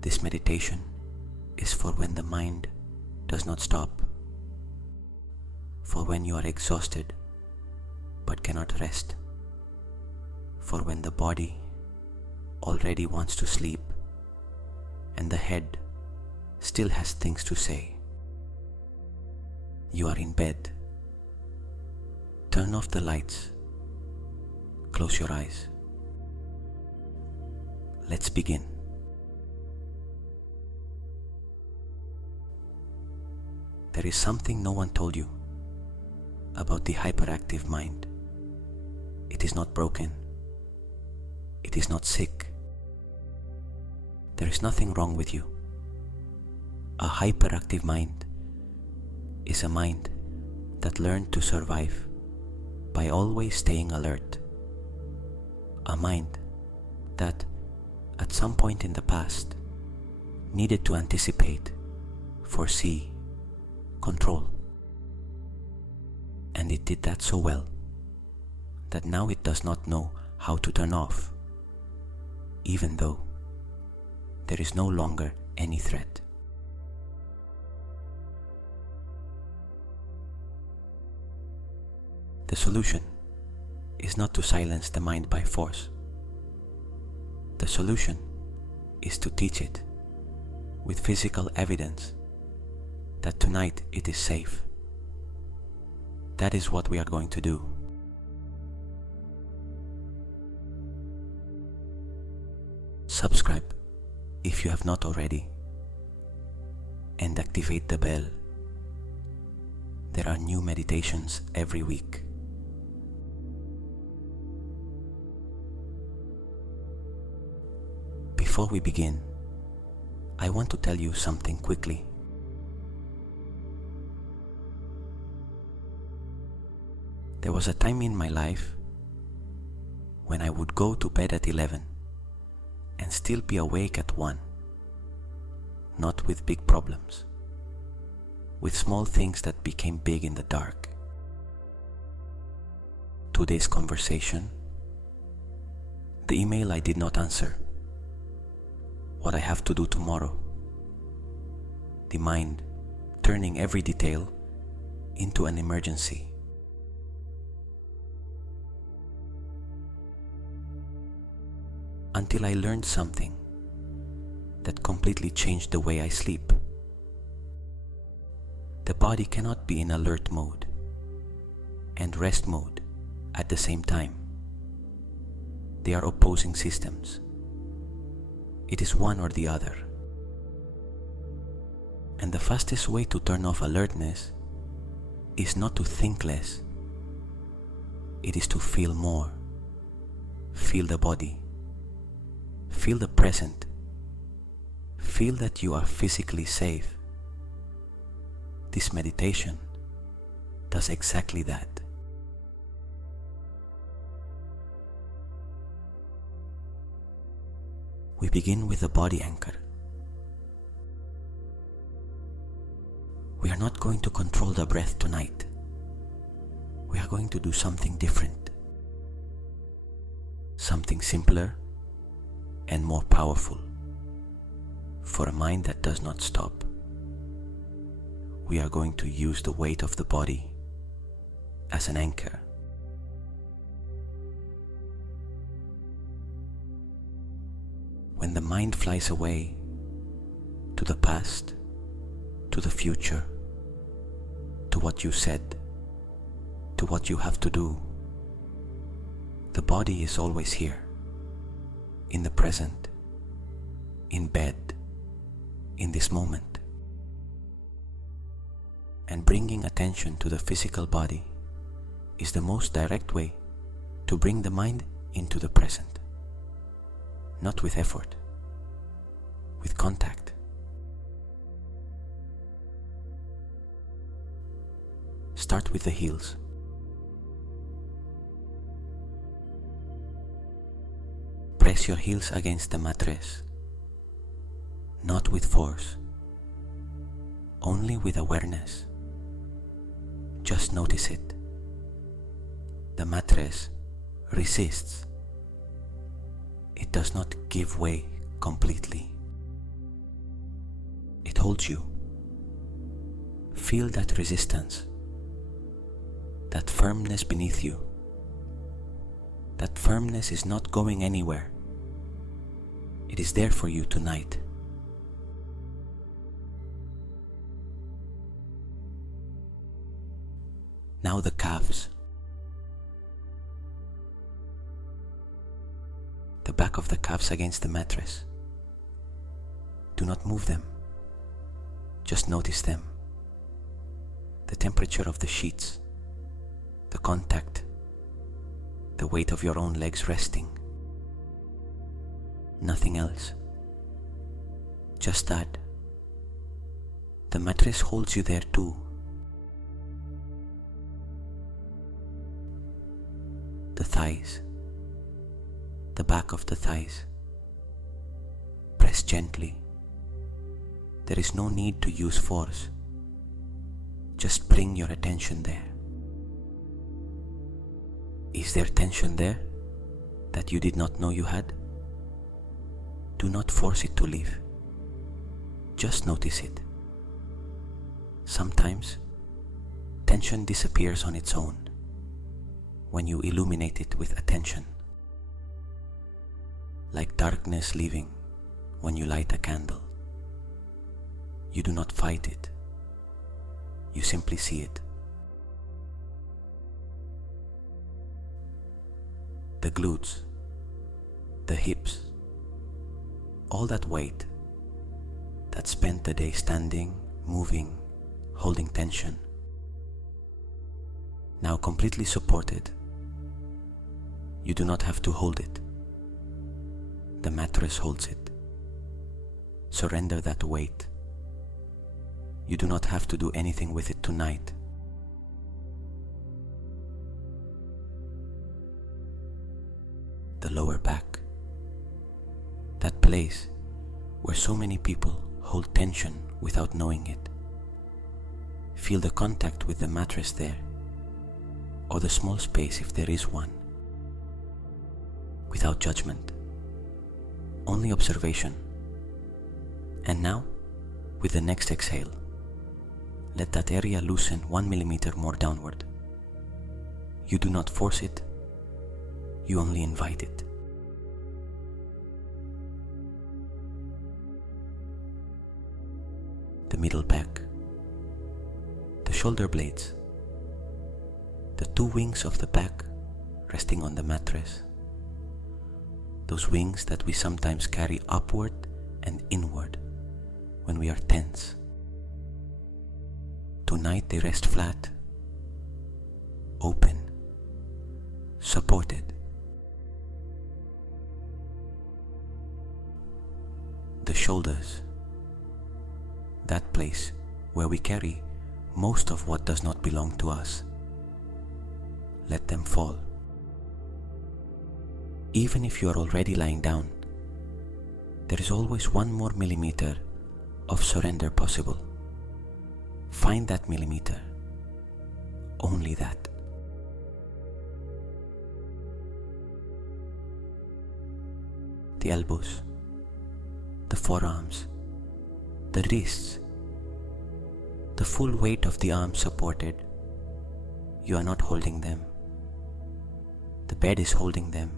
This meditation is for when the mind does not stop, for when you are exhausted but cannot rest, for when the body already wants to sleep and the head still has things to say. You are in bed. Turn off the lights. Close your eyes. Let's begin. There is something no one told you about the hyperactive mind. It is not broken. It is not sick. There is nothing wrong with you. A hyperactive mind is a mind that learned to survive by always staying alert. A mind that, at some point in the past, needed to anticipate, foresee, control. And it did that so well that now it does not know how to turn off, even though there is no longer any threat. The solution is not to silence the mind by force. The solution is to teach it with physical evidence that tonight it is safe. That is what we are going to do. Subscribe if you have not already, and activate the bell. There are new meditations every week. Before we begin, I want to tell you something quickly. There was a time in my life when I would go to bed at 11 and still be awake at 1, not with big problems, with small things that became big in the dark. Today's conversation, the email I did not answer, what I have to do tomorrow, the mind turning every detail into an emergency. Until I learned something that completely changed the way I sleep. The body cannot be in alert mode and rest mode at the same time. They are opposing systems. It is one or the other. And the fastest way to turn off alertness is not to think less. It is to feel more. Feel the body. Feel the present. Feel that you are physically safe. This meditation does exactly that. We begin with the body anchor. We are not going to control the breath tonight. We are going to do something different. Something simpler and more powerful for a mind that does not stop. We are going to use the weight of the body as an anchor. When the mind flies away to the past, to the future, to what you said, to what you have to do, the body is always here, in the present, in bed, in this moment. And bringing attention to the physical body is the most direct way to bring the mind into the present. Not with effort, with contact. Start with the heels. Press your heels against the mattress, not with force, only with awareness. Just notice it. The mattress resists. It does not give way completely. holds you. Feel that resistance, that firmness beneath you. That firmness is not going anywhere. It is there for you tonight. Now the calves. The back of the calves against the mattress. Do not move them. Just notice them. The temperature of the sheets, the contact, the weight of your own legs resting. Nothing else. Just that. The mattress holds you there too. The thighs, the back of the thighs. Press gently. There is no need to use force. Just bring your attention there. Is there tension there that you did not know you had? Do not force it to leave. Just notice it. Sometimes tension disappears on its own when you illuminate it with attention. Like darkness leaving when you light a candle. You do not fight it. You simply see it. The glutes, the hips, all that weight that spent the day standing, moving, holding tension, now completely supported. You do not have to hold it. The mattress holds it. Surrender that weight. You do not have to do anything with it tonight. The lower back, that place where so many people hold tension without knowing it. Feel the contact with the mattress there, or the small space if there is one. Without judgment, only observation. And now, with the next exhale, let that area loosen 1 millimeter more downward. You do not force it, you only invite it. The middle back, the shoulder blades, the two wings of the back resting on the mattress, those wings that we sometimes carry upward and inward when we are tense. Tonight they rest flat, open, supported. The shoulders, that place where we carry most of what does not belong to us. Let them fall. Even if you are already lying down, there is always 1 more millimeter of surrender possible. Find that millimeter, only that. The elbows, the forearms, the wrists, the full weight of the arms supported. You are not holding them. The bed is holding them.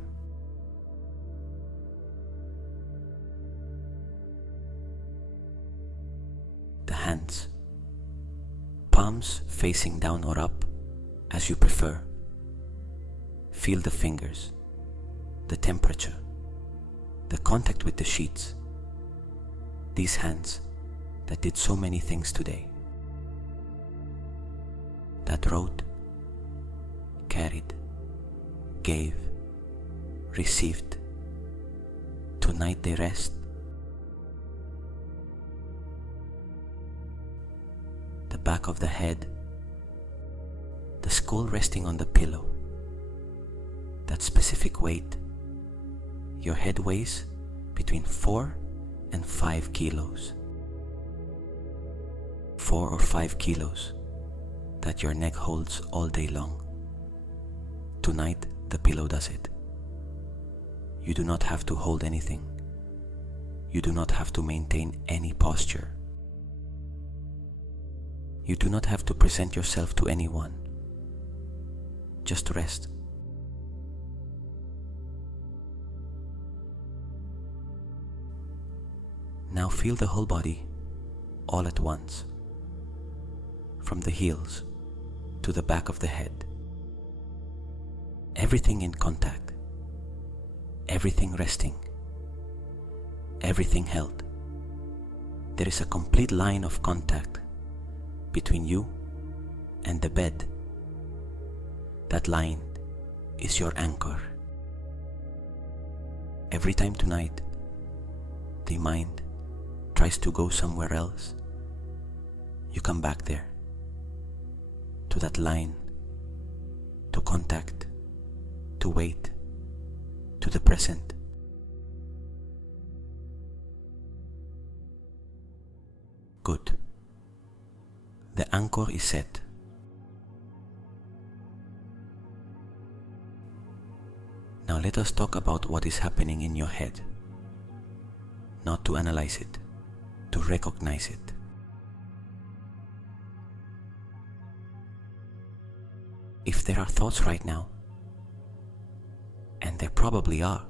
The hands, palms facing down or up, as you prefer. Feel the fingers, the temperature, the contact with the sheets. These hands that did so many things today. That wrote, carried, gave, received. Tonight they rest. The back of the head, the skull resting on the pillow. That specific weight. Your head weighs between 4 and 5 kilos. 4 or 5 kilos that your neck holds all day long. Tonight the pillow does it. You do not have to hold anything. You do not have to maintain any posture. You do not have to present yourself to anyone. Just rest. Now feel the whole body all at once, from the heels to the back of the head. Everything in contact, everything resting, everything held. There is a complete line of contact between you and the bed. That line is your anchor. Every time tonight the mind tries to go somewhere else, you come back there, to that line, to contact, to wait, to the present. Good. The anchor is set. Now let us talk about what is happening in your head. Not to analyze it, to recognize it. If there are thoughts right now, and there probably are,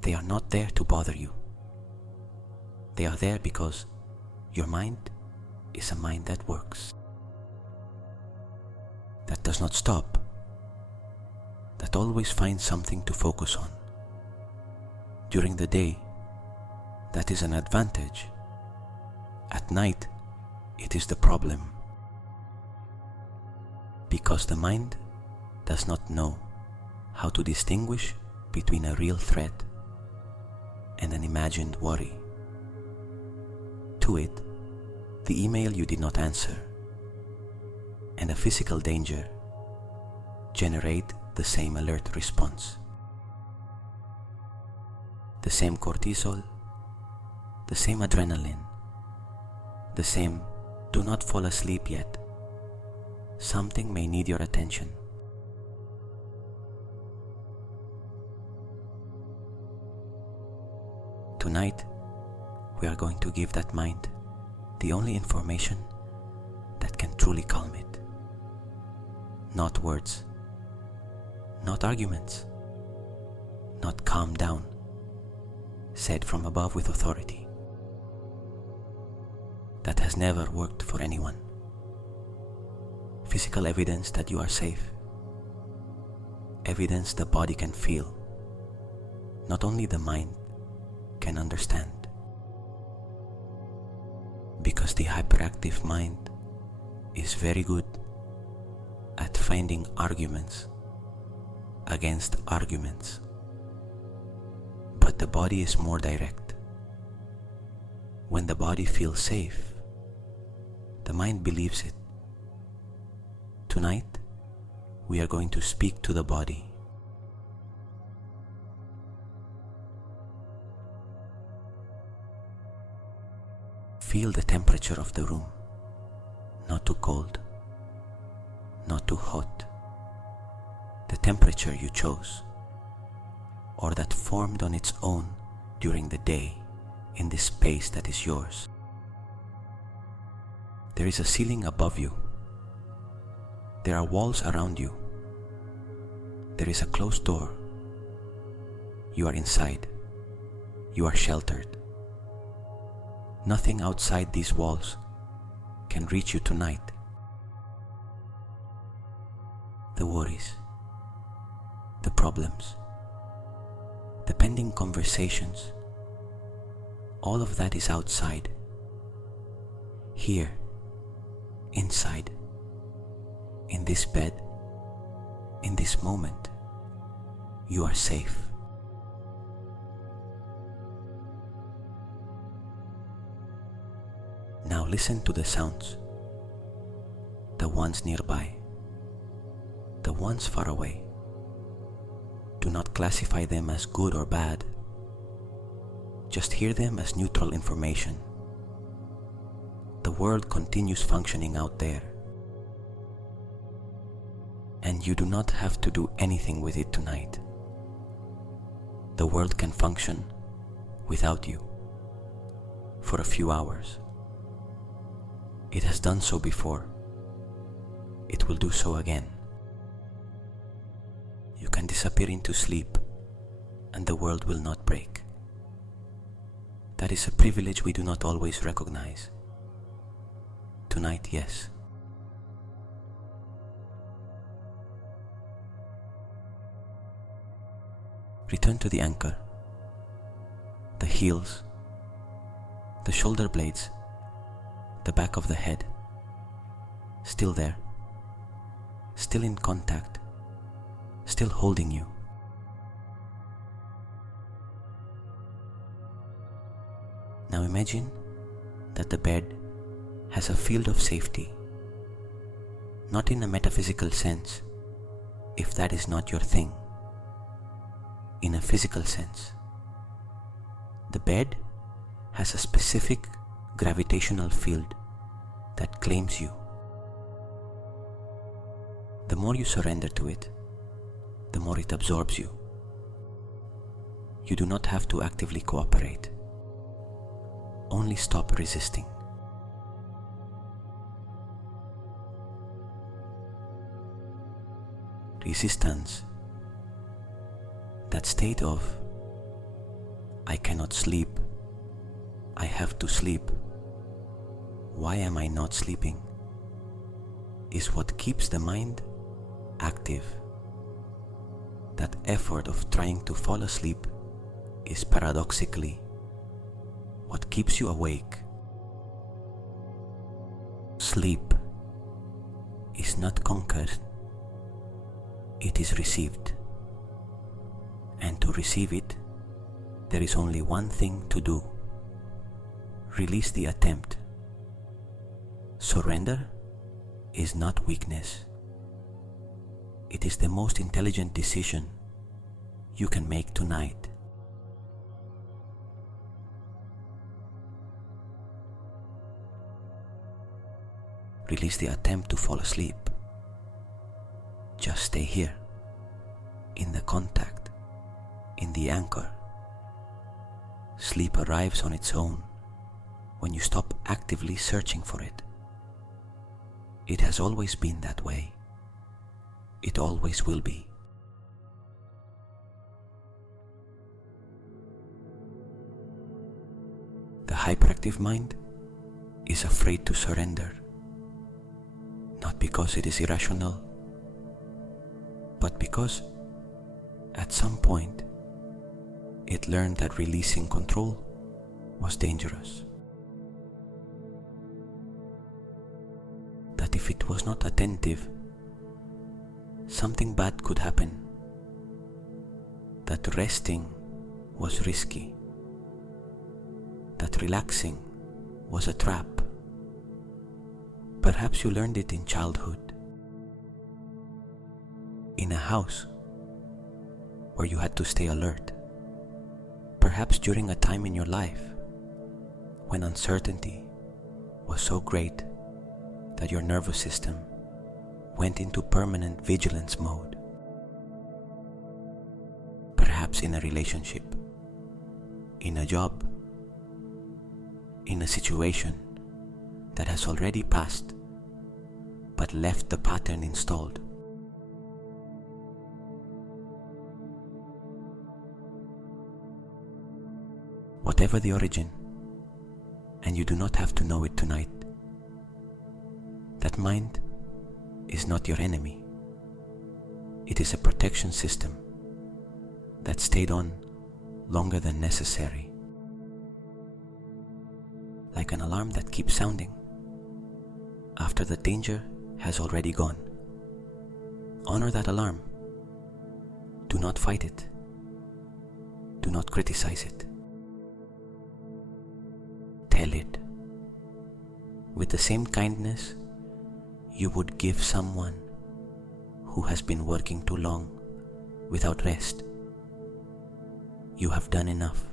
they are not there to bother you. They are there because your mind is a mind that works, that does not stop, that always finds something to focus on. During the day, that is an advantage. At night, it is the problem. Because the mind does not know how to distinguish between a real threat and an imagined worry. To it, the email you did not answer and a physical danger generate the same alert response. The same cortisol, the same adrenaline, the same do not fall asleep yet. Something may need your attention. Tonight, we are going to give that mind the only information that can truly calm it. Not words, not arguments, not calm down, said from above with authority. That has never worked for anyone. Physical evidence that you are safe. Evidence the body can feel. Not only the mind can understand. Because the hyperactive mind is very good at finding arguments against arguments. But the body is more direct. When the body feels safe, the mind believes it. Tonight, we are going to speak to the body. Feel the temperature of the room, not too cold, not too hot. The temperature you chose, or that formed on its own during the day in this space that is yours. There is a ceiling above you. There are walls around you. There is a closed door. You are inside. You are sheltered. Nothing outside these walls can reach you tonight. The worries, the problems, the pending conversations, all of that is outside. Here, inside, in this bed, in this moment, you are safe. Now listen to the sounds, the ones nearby, the ones far away. Do not classify them as good or bad. Just hear them as neutral information. The world continues functioning out there, and you do not have to do anything with it tonight. The world can function without you for a few hours. It has done so before. It will do so again. You can disappear into sleep and the world will not break. That is a privilege we do not always recognize. Tonight, yes. Return to the anchor, the heels, the shoulder blades, the back of the head, still there, still in contact, still holding you. Now imagine that the bed has a field of safety, not in a metaphysical sense, if that is not your thing. In a physical sense, the bed has a specific gravitational field that claims you. The more you surrender to it, the more it absorbs you. You do not have to actively cooperate. Only stop resisting. Resistance, that state of I cannot sleep, I have to sleep, why am I not sleeping, is what keeps the mind active. That effort of trying to fall asleep is paradoxically what keeps you awake. Sleep is not conquered, it is received. And to receive it, there is only one thing to do. Release the attempt. Surrender is not weakness. It is the most intelligent decision you can make tonight. Release the attempt to fall asleep. Just stay here, in the contact, in the anchor. Sleep arrives on its own when you stop actively searching for it. It has always been that way. It always will be. The hyperactive mind is afraid to surrender, not because it is irrational, but because at some point it learned that releasing control was dangerous. That if it was not attentive, something bad could happen. That resting was risky. That relaxing was a trap. Perhaps you learned it in childhood, in a house where you had to stay alert. Perhaps during a time in your life when uncertainty was so great that your nervous system went into permanent vigilance mode. Perhaps in a relationship, in a job, in a situation that has already passed but left the pattern installed. Whatever the origin, and you do not have to know it tonight, that mind is not your enemy. It is a protection system that stayed on longer than necessary. Like an alarm that keeps sounding after the danger has already gone. Honor that alarm. Do not fight it. Do not criticize it. Tell it with the same kindness you would give someone who has been working too long without rest. You have done enough.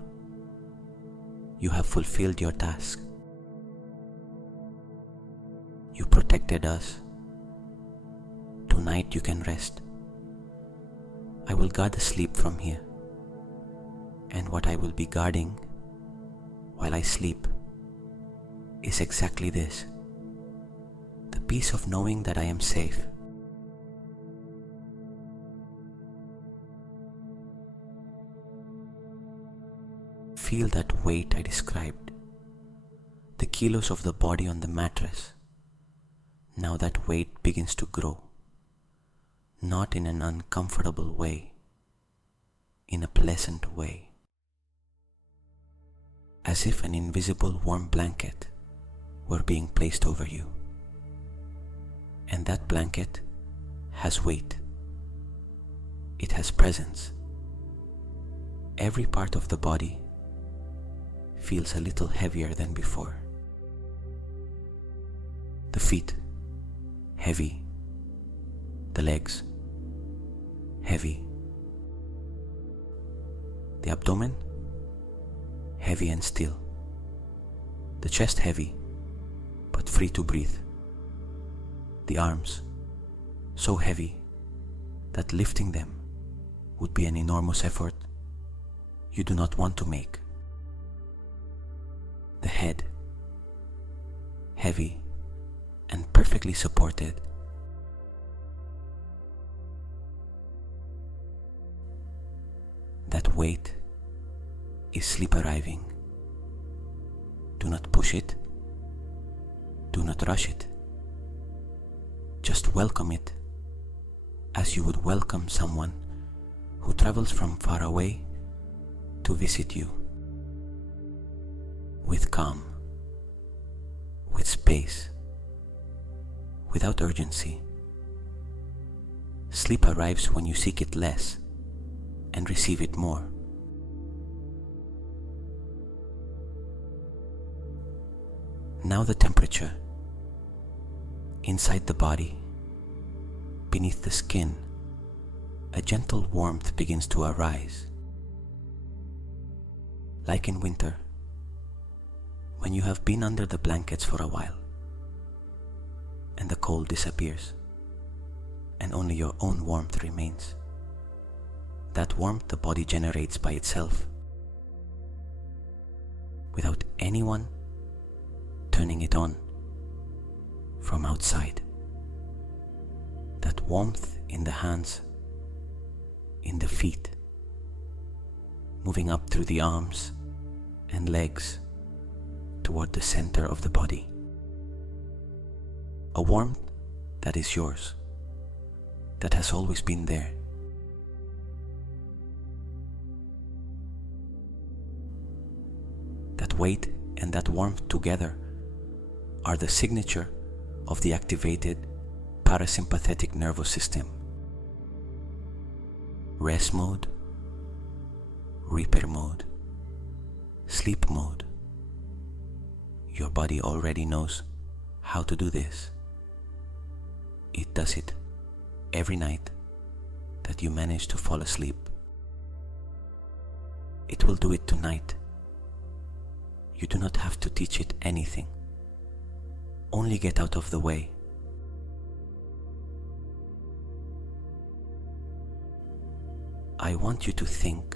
You have fulfilled your task. You protected us. Tonight you can rest. I will guard the sleep from here, and what I will be guarding while I sleep is exactly this: peace of knowing that I am safe. Feel that weight I described, the kilos of the body on the mattress. Now that weight begins to grow, not in an uncomfortable way, in a pleasant way, as if an invisible warm blanket were being placed over you. And that blanket has weight. It has presence. Every part of the body feels a little heavier than before. The feet, heavy. The legs, heavy. The abdomen, heavy and still. The chest heavy, but free to breathe. The arms, so heavy that lifting them would be an enormous effort you do not want to make. The head, heavy and perfectly supported. That weight is sleep arriving. Do not push it. Do not rush it. Just welcome it as you would welcome someone who travels from far away to visit you. With calm, with space, without urgency. Sleep arrives when you seek it less and receive it more. Now the temperature, inside the body, beneath the skin, a gentle warmth begins to arise. Like in winter, when you have been under the blankets for a while, and the cold disappears, and only your own warmth remains. That warmth the body generates by itself, without anyone turning it on from outside. That warmth in the hands, in the feet, moving up through the arms and legs toward the center of the body. A warmth that is yours, that has always been there. That weight and that warmth together are the signature of the activated parasympathetic nervous system. Rest mode, repair mode, sleep mode. Your body already knows how to do this. It does it every night that you manage to fall asleep. It will do it tonight. You do not have to teach it anything. Only get out of the way. I want you to think,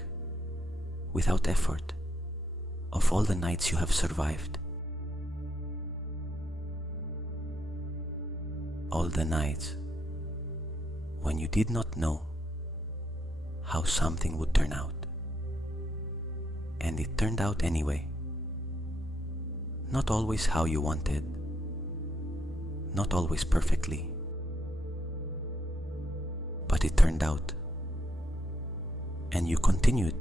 without effort, of all the nights you have survived. All the nights when you did not know how something would turn out. And it turned out anyway. Not always how you wanted, not always perfectly, but it turned out. And you continued.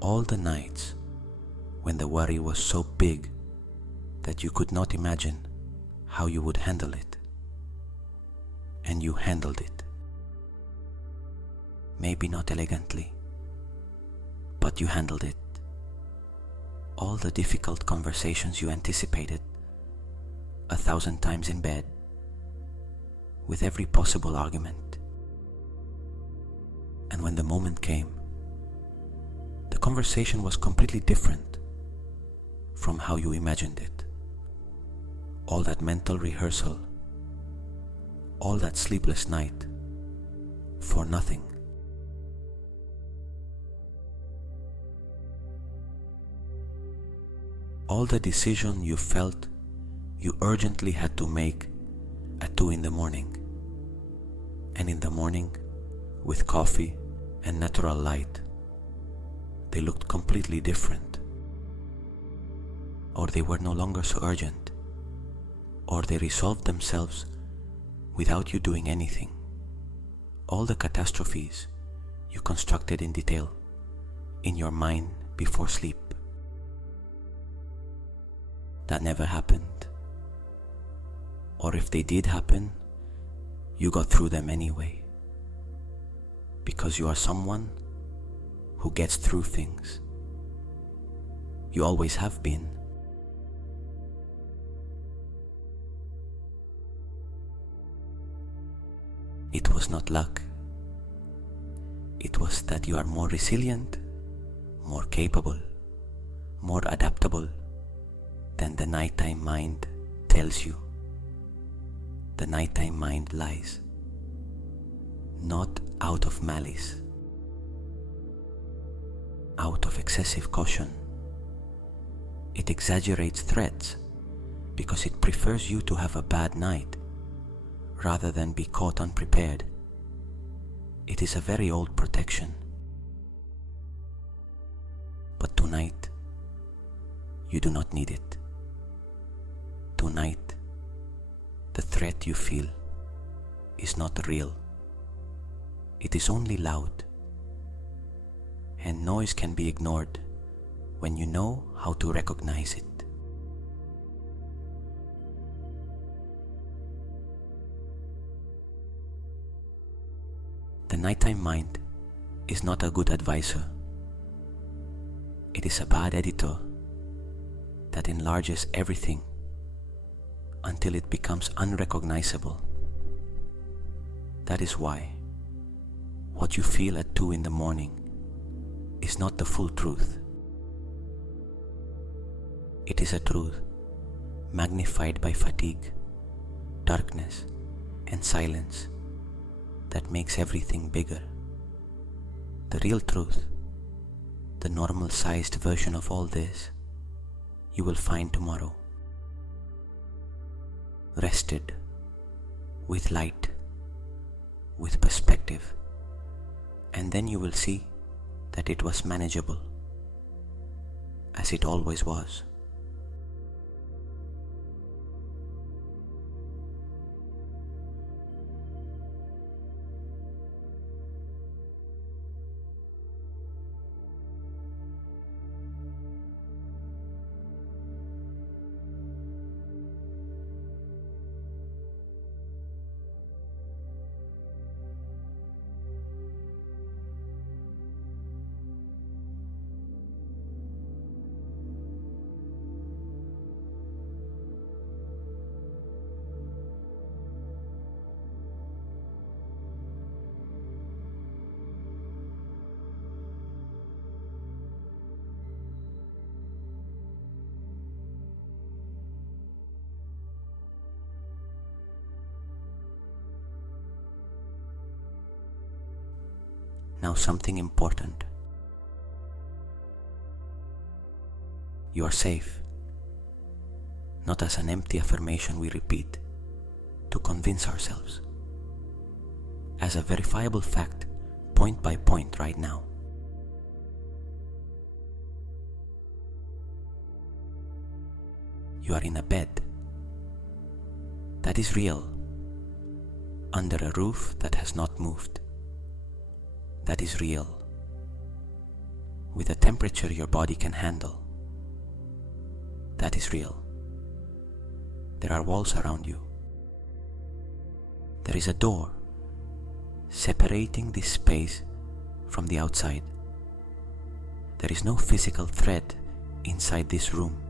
All the nights when the worry was so big that you could not imagine how you would handle it. And you handled it. Maybe not elegantly, but you handled it. All the difficult conversations you anticipated 1,000 times in bed, with every possible argument. And when the moment came, the conversation was completely different from how you imagined it. All that mental rehearsal, all that sleepless night, for nothing. All the decision you felt you urgently had to make at 2 in the morning, and in the morning, with coffee and natural light, they looked completely different, or they were no longer so urgent, or they resolved themselves without you doing anything. All the catastrophes you constructed in detail in your mind before sleep, that never happened, or if they did happen, you got through them anyway, because you are someone who gets through things. You always have been. It was not luck. It was that you are more resilient, more capable, more adaptable than the nighttime mind tells you. The nighttime mind lies, not out of malice, out of excessive caution. It exaggerates threats because it prefers you to have a bad night rather than be caught unprepared. It is a very old protection. But tonight, you do not need it. Tonight, the threat you feel is not real. It is only loud, and noise can be ignored when you know how to recognize it. The nighttime mind is not a good advisor. It is a bad editor that enlarges everything until it becomes unrecognizable. That is why what you feel at 2 in the morning is not the full truth. It is a truth magnified by fatigue, darkness, and silence that makes everything bigger. The real truth, the normal-sized version of all this, you will find tomorrow. Rested, with light, with perspective, and then you will see that it was manageable, as it always was. Now something important. You are safe, not as an empty affirmation we repeat to convince ourselves, as a verifiable fact, point by point right now. You are in a bed. That is real, under a roof that has not moved. That is real, with a temperature your body can handle. That is real. There are walls around you. There is a door separating this space from the outside. There is no physical threat inside this room,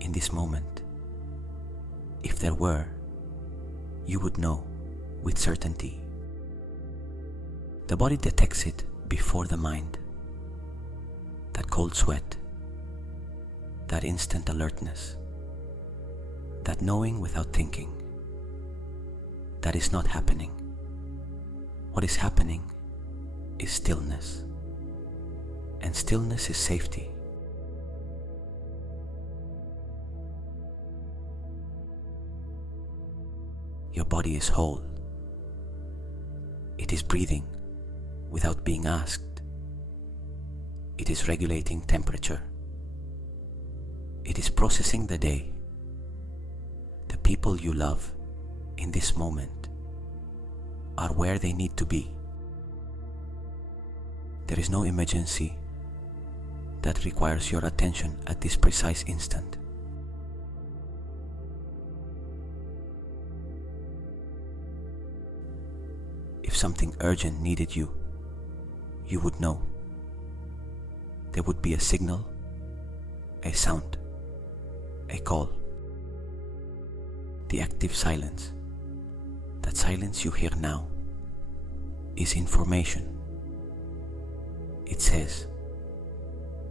in this moment. If there were, you would know with certainty. The body detects it before the mind. That cold sweat, that instant alertness, that knowing without thinking. That is not happening. What is happening is stillness, and stillness is safety. Your body is whole. It is breathing without being asked. It is regulating temperature. It is processing the day. The people you love in this moment are where they need to be. There is no emergency that requires your attention at this precise instant. If something urgent needed you, you would know. There would be a signal, a sound, a call. The active silence, that silence you hear now, is information. It says,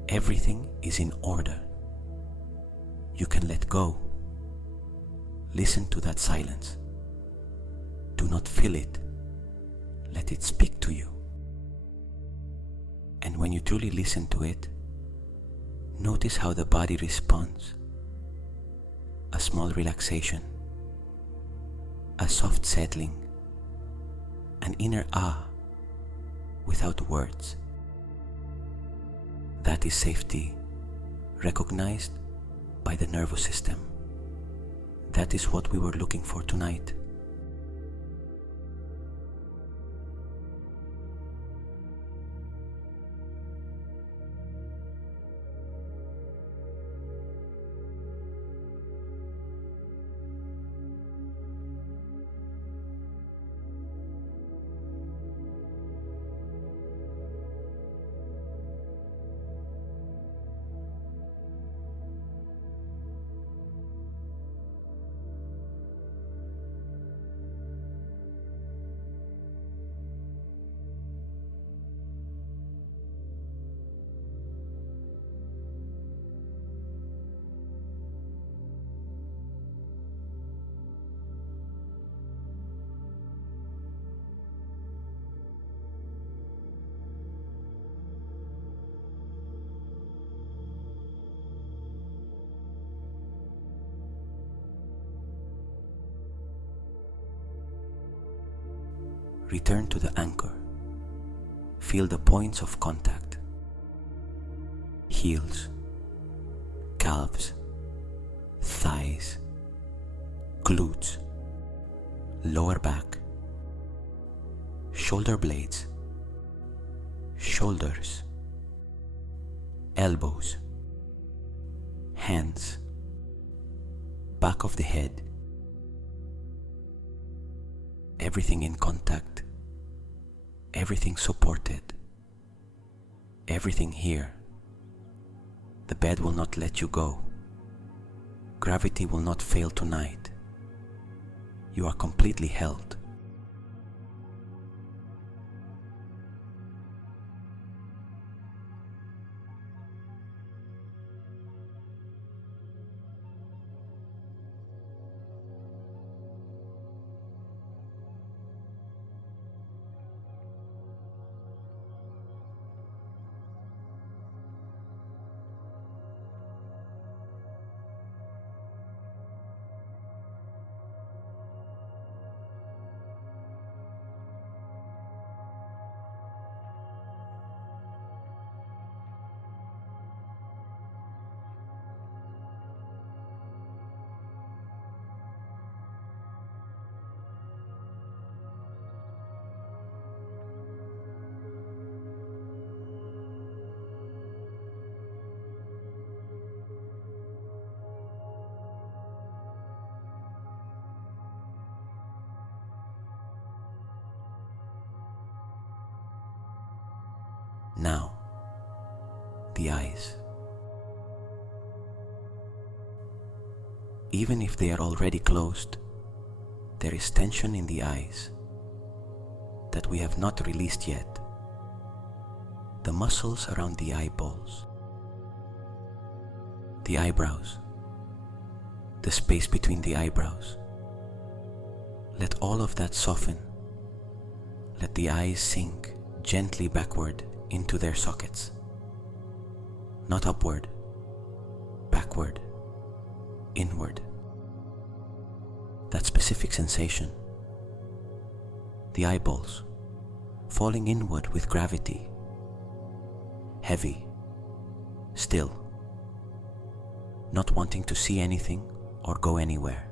everything is in order. You can let go. Listen to that silence. Do not fill it. Let it speak to you. And when you truly listen to it, notice how the body responds. A small relaxation, a soft settling, an inner ah without words. That is safety, recognized by the nervous system. That is what we were looking for tonight. Return to the anchor. Feel the points of contact. Heels, calves, thighs, glutes, lower back, shoulder blades, shoulders, elbows, hands, back of the head. Everything in contact, everything supported, everything here. The bed will not let you go. Gravity will not fail tonight. You are completely held. Now, the eyes. Even if they are already closed, there is tension in the eyes that we have not released yet. The muscles around the eyeballs, the eyebrows, the space between the eyebrows. Let all of that soften. Let the eyes sink gently backward into their sockets. Not upward, backward, inward. that specific sensation. The eyeballs falling inward with gravity, heavy, still, not wanting to see anything or go anywhere.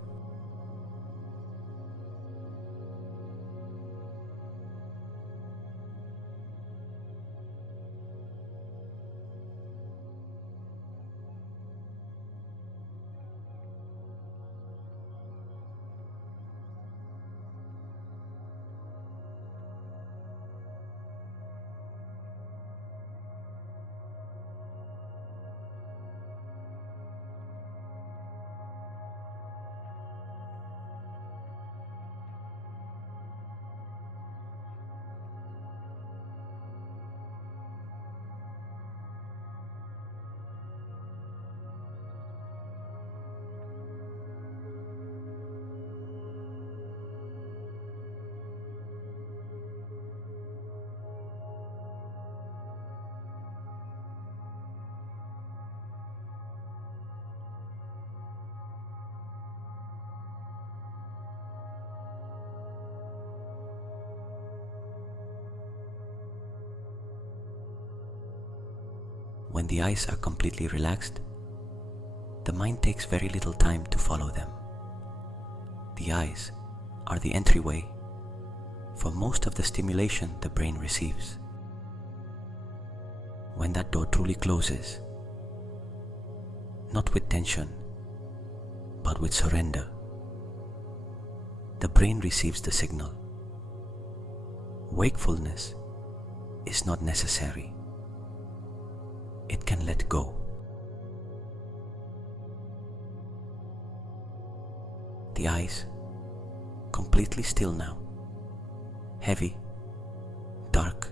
When the eyes are completely relaxed, the mind takes very little time to follow them. The eyes are the entryway for most of the stimulation the brain receives. When that door truly closes, not with tension, but with surrender, the brain receives the signal. Wakefulness is not necessary. It can let go. The eyes, completely still now, heavy, dark.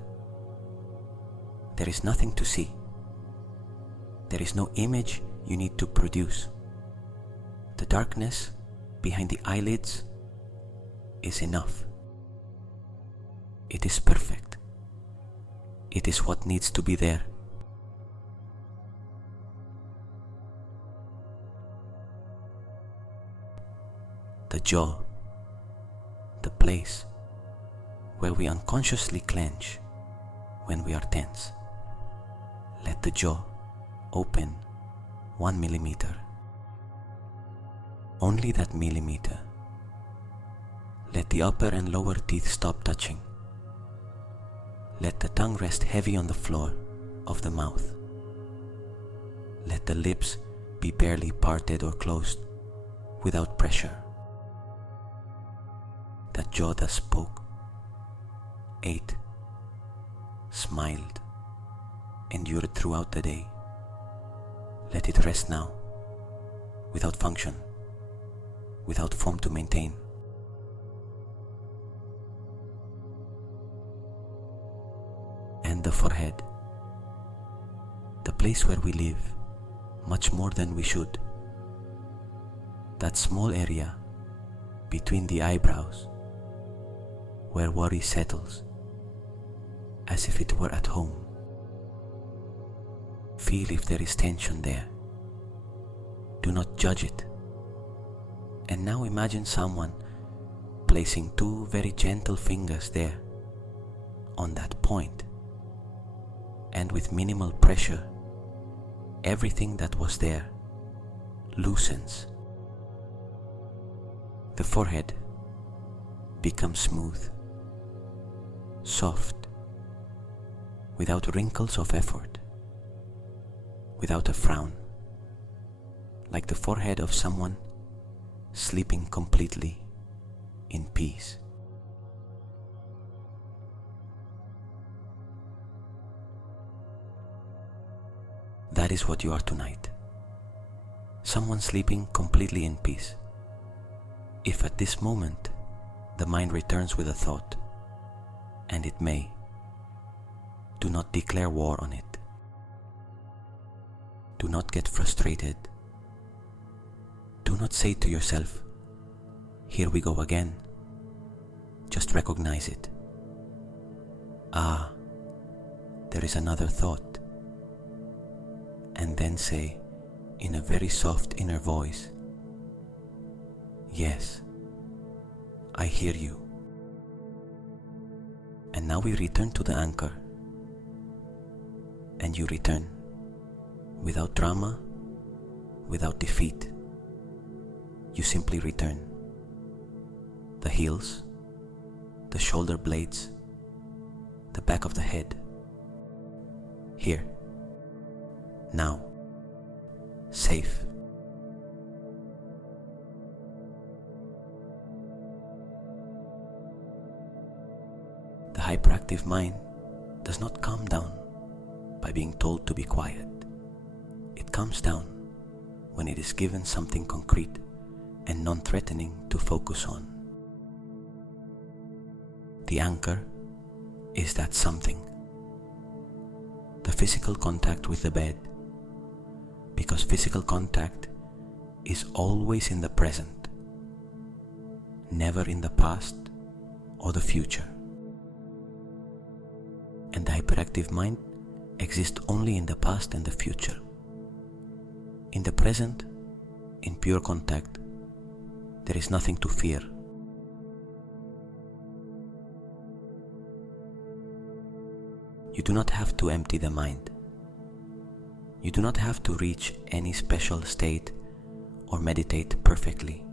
There is nothing to see. There is no image you need to produce. The darkness behind the eyelids is enough. It is perfect. It is what needs to be there. The jaw, the place where we unconsciously clench when we are tense. Let the jaw open 1 millimeter. Only that millimeter. Let the upper and lower teeth stop touching. Let the tongue rest heavy on the floor of the mouth. Let the lips be barely parted or closed without pressure. That jaw that spoke, ate, smiled, endured throughout the day. Let it rest now, without function, without form to maintain. And the forehead, the place where we live much more than we should. That small area between the eyebrows, where worry settles, as if it were at home. Feel if there is tension there. Do not judge it. And now imagine someone placing 2 very gentle fingers there, on that point, and with minimal pressure, everything that was there loosens. The forehead becomes smooth, soft, without wrinkles of effort, without a frown, like the forehead of someone sleeping completely in peace. That is what you are tonight. Someone sleeping completely in peace. If at this moment the mind returns with a thought, and it may, do not declare war on it. Do not get frustrated. Do not say to yourself, "Here we go again." Just recognize it. Ah, there is another thought. And then say, in a very soft inner voice, "Yes, I hear you. And now we return to the anchor. And you return, without drama, without defeat. You simply return. The heels, the shoulder blades, the back of the head. Here, now, safe. The hyperactive mind does not calm down by being told to be quiet. It calms down when it is given something concrete and non-threatening to focus on. The anchor is that something. The physical contact with the bed, because physical contact is always in the present, never in the past or the future. And the hyperactive mind exists only in the past and the future. In the present, in pure contact, there is nothing to fear. You do not have to empty the mind. You do not have to reach any special state or meditate perfectly.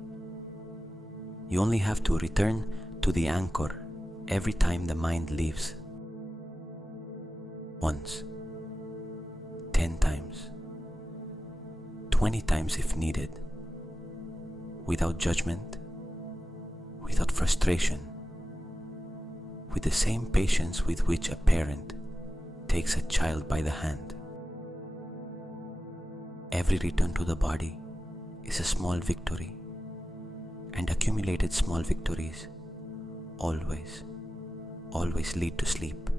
You only have to return to the anchor every time the mind leaves. Once, 10 times, 20 times if needed, without judgment, without frustration, with the same patience with which a parent takes a child by the hand. Every return to the body is a small victory, and accumulated small victories always lead to sleep.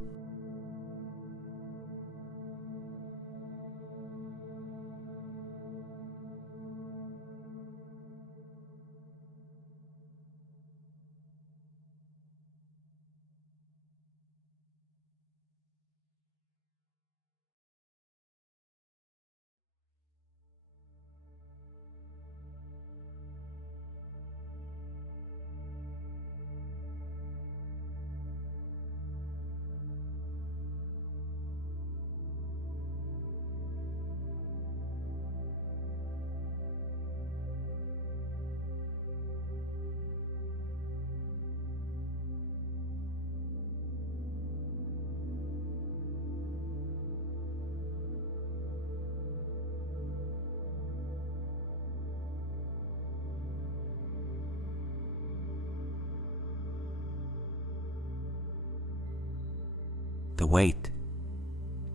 The weight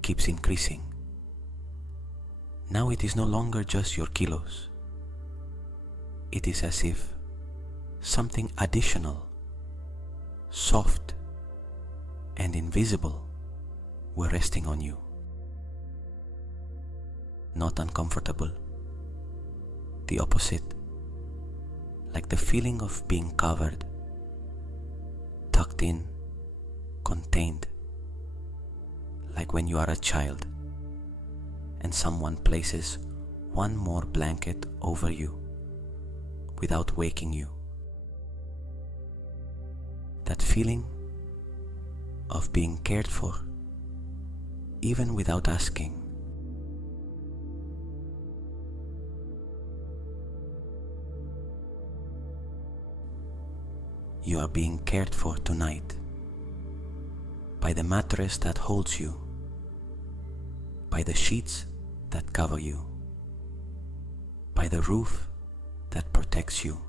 keeps increasing. Now it is no longer just your kilos. It is as if something additional, soft and invisible were resting on you. Not uncomfortable. The opposite, like the feeling of being covered, tucked in, contained, like when you are a child and someone places one more blanket over you without waking you. That feeling of being cared for, even without asking. You are being cared for tonight by the mattress that holds you, by the sheets that cover you, by the roof that protects you,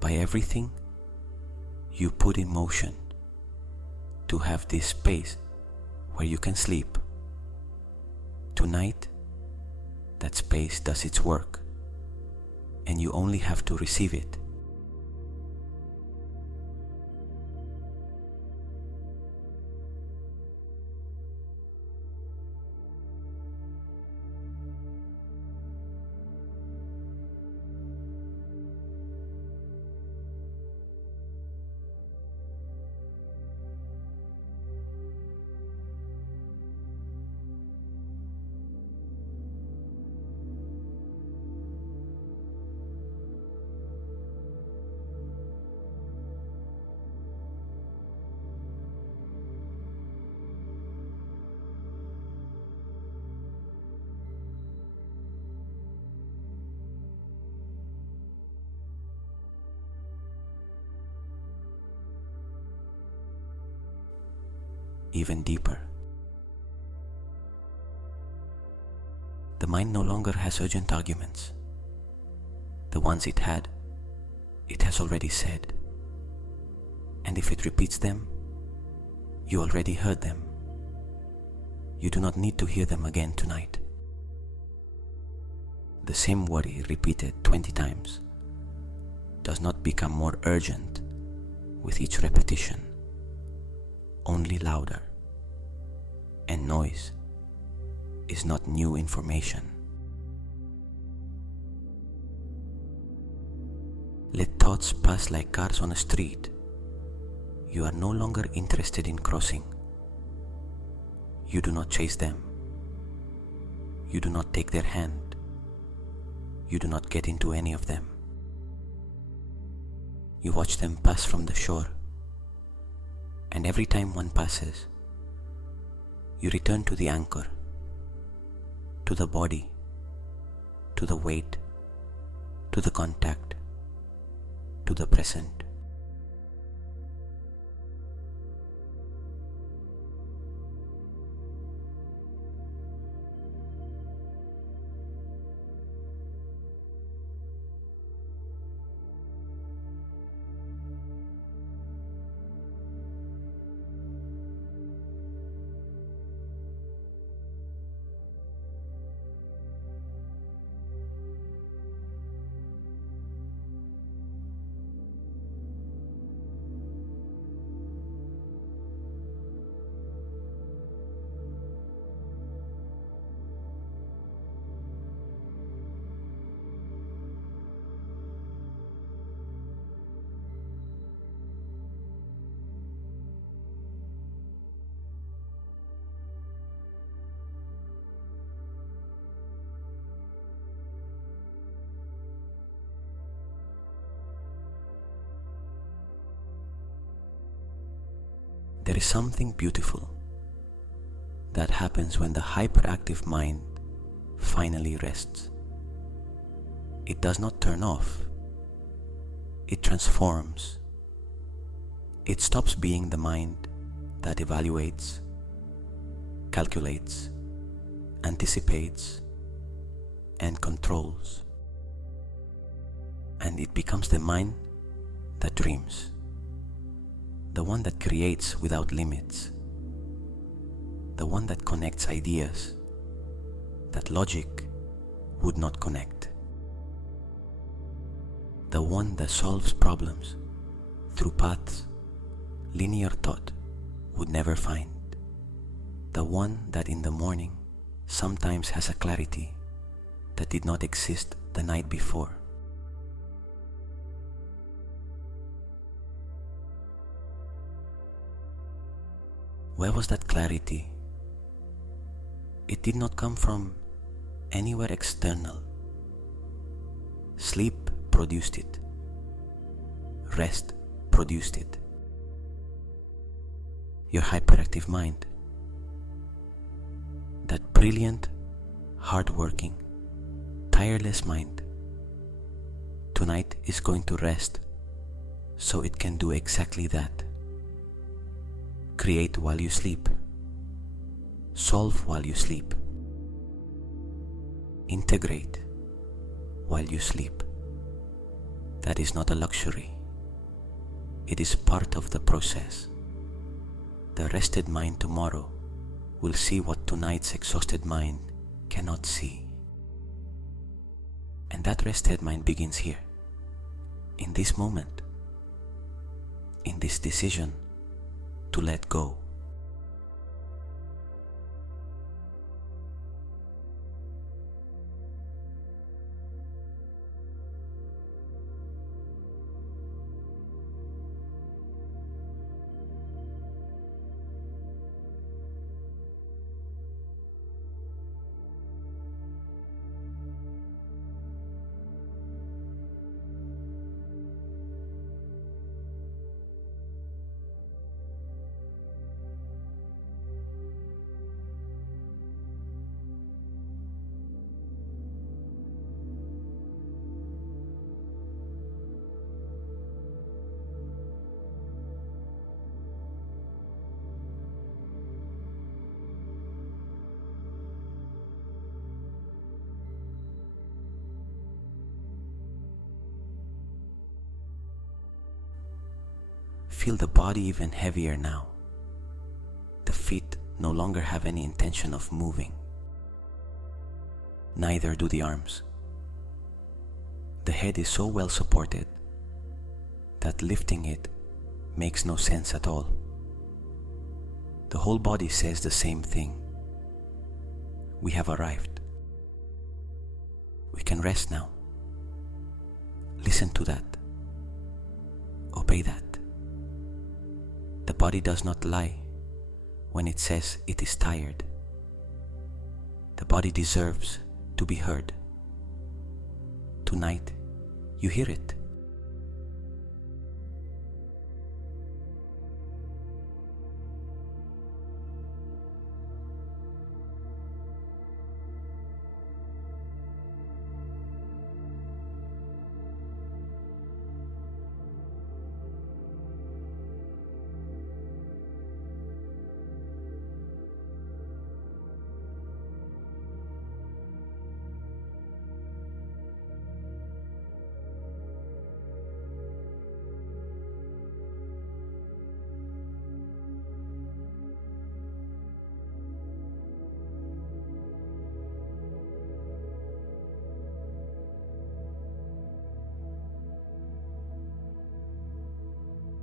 by everything you put in motion to have this space where you can sleep. Tonight, that space does its work, and you only have to receive it. even deeper. The mind no longer has urgent arguments. The ones it had, it has already said. And if it repeats them, you already heard them. You do not need to hear them again tonight. The same worry repeated 20 times does not become more urgent with each repetition, only louder. And noise is not new information. Let thoughts pass like cars on a street. You are no longer interested in crossing. You do not chase them. You do not take their hand. You do not get into any of them. You watch them pass from the shore, and every time one passes, you return to the anchor, to the body, to the weight, to the contact, to the present. There is something beautiful that happens when the hyperactive mind finally rests. It does not turn off. It transforms. It stops being the mind that evaluates, calculates, anticipates, and controls. And it becomes the mind that dreams. The one that creates without limits, the one that connects ideas that logic would not connect, the one that solves problems through paths linear thought would never find, the one that in the morning sometimes has a clarity that did not exist the night before. Where was that clarity? It did not come from anywhere external. Sleep produced it. Rest produced it. Your hyperactive mind, that brilliant, hard-working, tireless mind, tonight is going to rest so it can do exactly that. Create while you sleep. Solve while you sleep. Integrate while you sleep. That is not a luxury. It is part of the process. The rested mind tomorrow will see what tonight's exhausted mind cannot see. And that rested mind begins here, in this moment, in this decision to let go. Feel the body even heavier now. The feet no longer have any intention of moving. Neither do the arms. The head is so well supported that lifting it makes no sense at all. The whole body says the same thing. We have arrived. We can rest now. Listen to that. Obey that. The body does not lie when it says it is tired. The body deserves to be heard. Tonight, you hear it.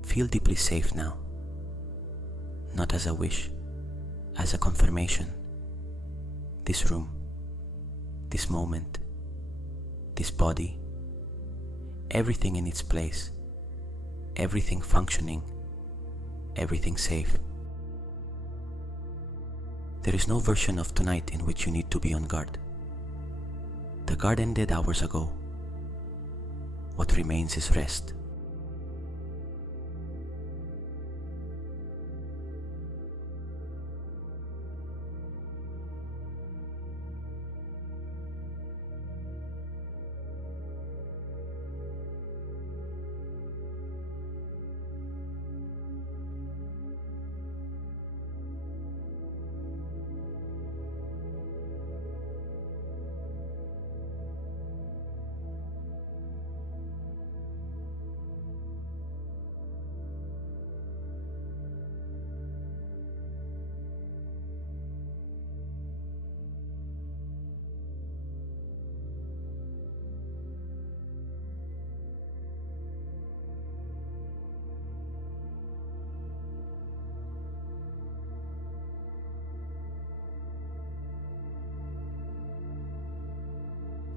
Feel deeply safe now, not as a wish, as a confirmation. This room, this moment, this body, everything in its place, everything functioning, everything safe. There is no version of tonight in which you need to be on guard. The guard ended hours ago. What remains is rest.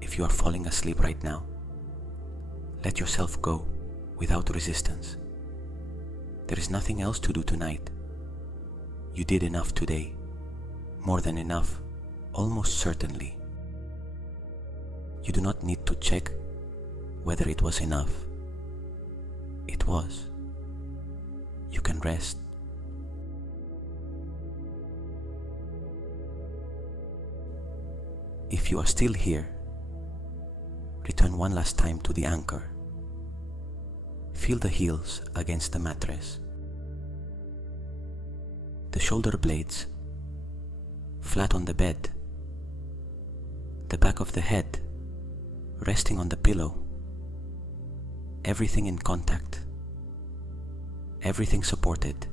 If you are falling asleep right now, let yourself go without resistance. There is nothing else to do tonight. You did enough today, more than enough, almost certainly. You do not need to check whether it was enough. It was. You can rest. If you are still here, return one last time to the anchor. Feel the heels against the mattress. The shoulder blades flat on the bed. The back of the head resting on the pillow. Everything in contact. Everything supported.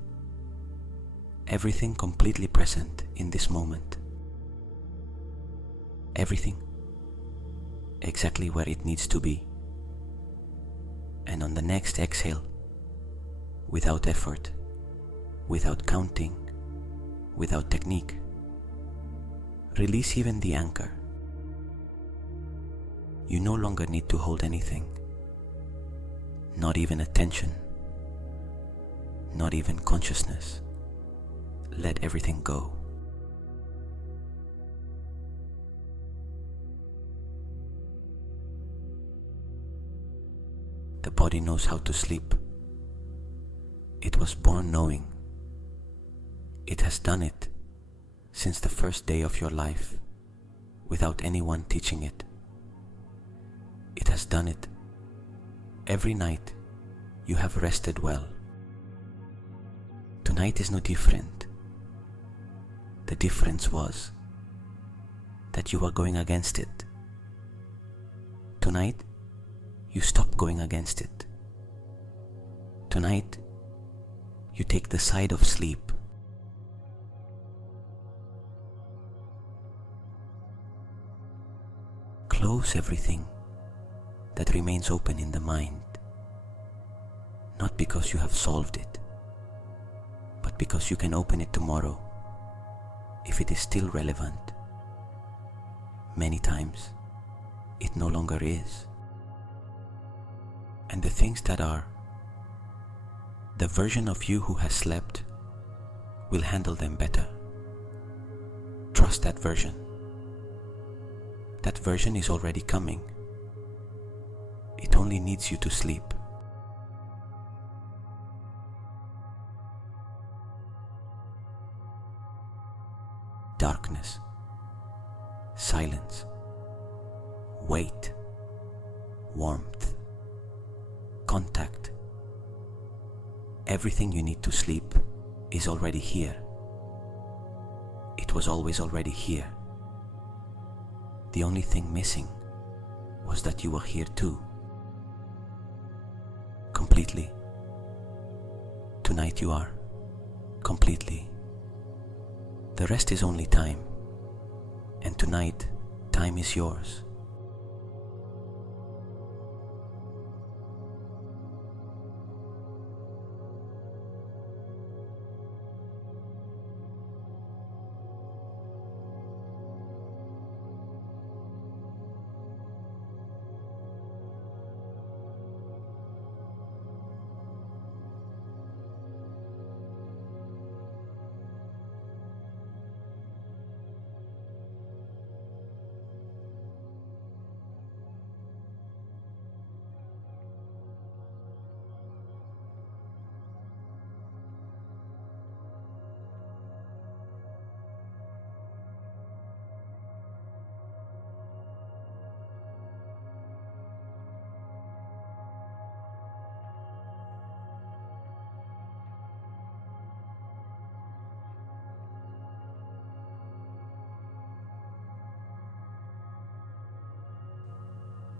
Everything completely present in this moment. Everything exactly where it needs to be. And on the next exhale, without effort, without counting, without technique, release even the anchor. You no longer need to hold anything, not even attention, not even consciousness. Let everything go. The body knows how to sleep. It was born knowing. It has done it since the first day of your life without anyone teaching it. It has done it every night you have rested well. Tonight is no different. The difference was that you are going against it. Tonight, you stop going against it. Tonight, you take the side of sleep. Close everything that remains open in the mind, not because you have solved it, but because you can open it tomorrow if it is still relevant. Many times, it no longer is. And the things that are, the version of you who has slept will handle them better. Trust that version. That version is already coming. It only needs you to sleep. Darkness, silence, weight, warmth, contact. Everything you need to sleep is already here. It was always already here. The only thing missing was that you were here too. Completely. Tonight you are. Completely. The rest is only time. And tonight, time is yours.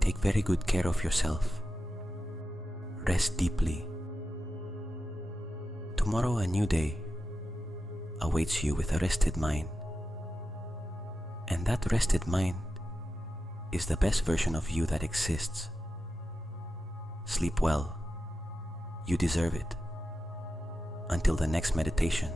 Take very good care of yourself. Rest deeply. Tomorrow a new day awaits you with a rested mind. And that rested mind is the best version of you that exists. Sleep well. You deserve it. Until the next meditation.